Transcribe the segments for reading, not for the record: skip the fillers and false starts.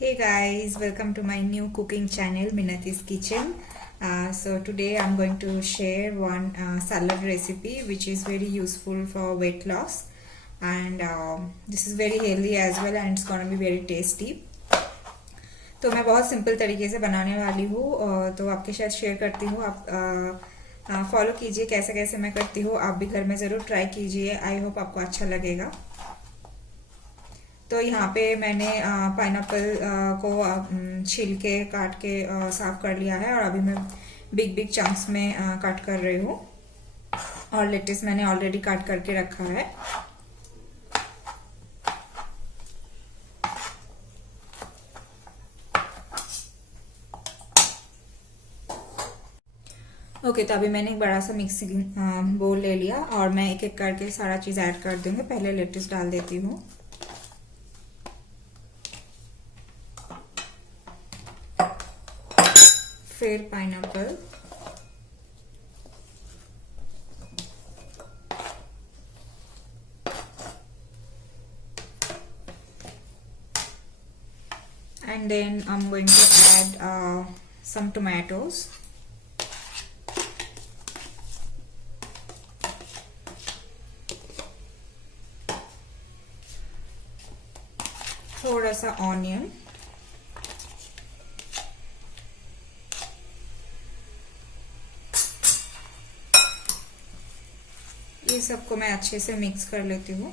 Hey guys, welcome to my new cooking channel Minati's Kitchen. So today I'm going to share one salad recipe which is very useful for weight loss, and this is very healthy as well and it's gonna be very tasty. तो मैं बहुत simple तरीके से बनाने वाली हूँ, तो आपके साथ शेयर करती हूँ। आप फॉलो कीजिए कैसे कैसे मैं करती हूँ। आप भी घर में ज़रूर ट्राई कीजिए। आई होप आपको अच्छा लगेगा। तो यहाँ पे मैंने पाइनएप्पल को छील के काट के साफ कर लिया है और अभी मैं बिग बिग चंक्स में कट कर रही हूँ। और लेट्स मैंने ऑलरेडी कट करके रखा है। ओके, तो अभी मैंने एक बड़ा सा मिक्सिंग बोल ले लिया और मैं एक एक करके सारा चीज़ ऐड कर दूंगी। पहले लेट्स डाल देती हूँ। फिर pineapple, and then I'm going to add some tomatoes, थोड़ा सा ऑनियन, ये सबको मैं अच्छे से मिक्स कर लेती हूँ।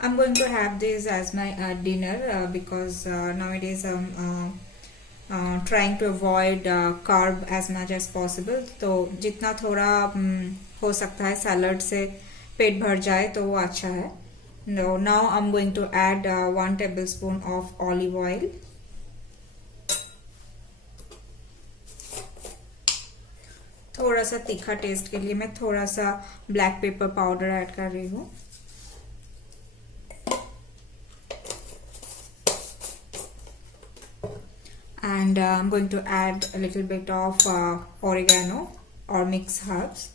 I'm going to have this as my dinner because nowadays I'm trying to avoid carb as much as possible. तो जितना थोड़ा हो सकता है सैलड से पेट भर जाए तो वो अच्छा है। Now I'm going to add 1 tablespoon of olive oil. थोड़ा सा तीखा टेस्ट के लिए मैं थोड़ा सा ब्लैक पेपर पाउडर ऐड कर रही हूँ। And I'm going to add a little bit of oregano or mixed herbs.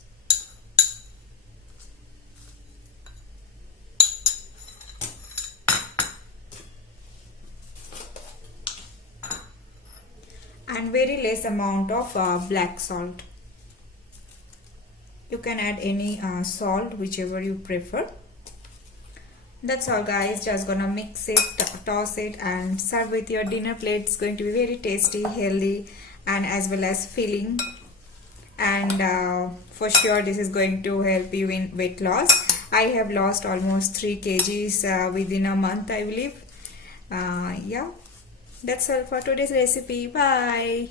And very less amount of black salt. You can add any salt whichever you prefer. That's all guys, just gonna mix it, toss it and serve with your dinner plate. It's going to be very tasty, healthy and as well as filling, and for sure this is going to help you in weight loss. I have lost almost 3 kgs within a month, I believe. Yeah, that's all for today's recipe. Bye.